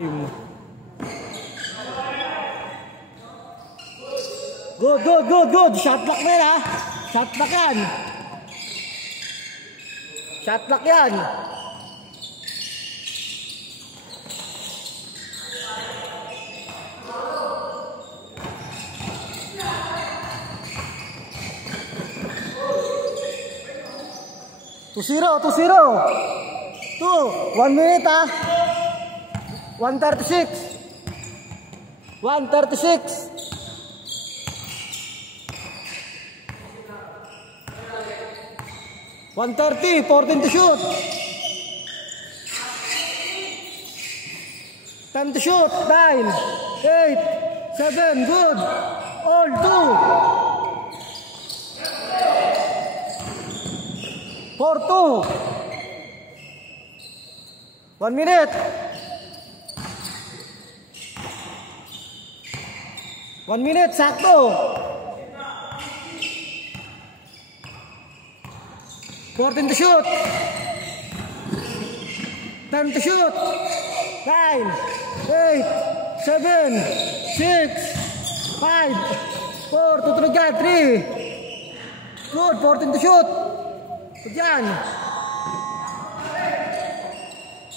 Good. Shot block na yan, ha? Shot block yan. Shot block yan. Two zero. 1 minute, ha? 1:36. 1:36. $130, 14 to shoot. Time to shoot. 9, 8, 7, good. All 2. 4-2. 1 minute. 1 minute, sakto. 14 to shoot. Time to shoot. 9, 8, 7, 6, 5, 4, tutunog yan, 3. Good, 14 to shoot. Good yan.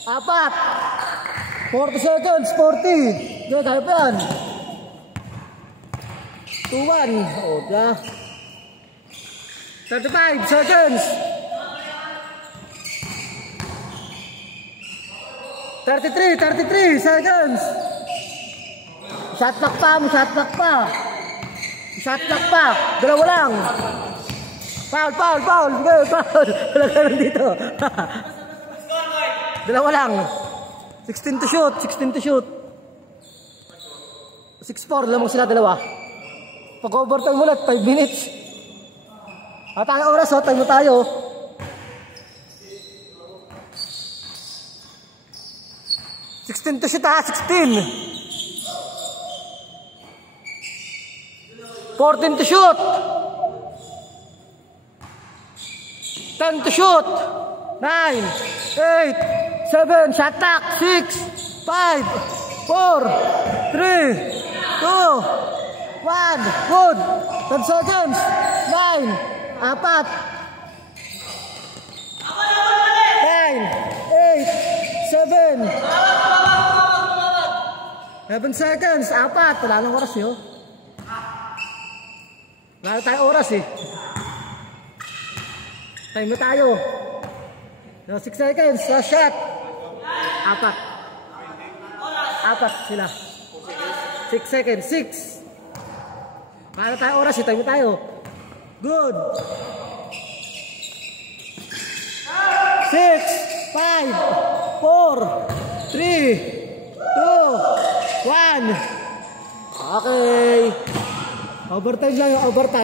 4. 40 seconds, 40. Good, kaya pa yan. 2-1. O, diya. 35 seconds. 33 seconds. Shot clock pa. Dalawa lang. Foul. Sige, foul. Wala ka lang dito. Dalawa lang. 16 to shoot. 6-4. Lamang sila dalawa. Pag-overtime ulit, 5 minutes. At ang oras, time mo tayo. 16 to shoot, 16. 14 to shoot. 10 to shoot. 9, 8, 7, shot clock. 6, 5, 4, 3, 2, 1. Good. 10 seconds. 9, 4, 9, 8, 7, 11 seconds. 4. Wala nang oras yun. Wala tayong oras eh. Time mo tayo. 6 seconds. Shot. 4 sila. 6 seconds. 6. Wala tayong oras eh. Time mo tayo. Good. 6, 5, 4, 3, 2, 1. Okay. Overtime lang yung overtime.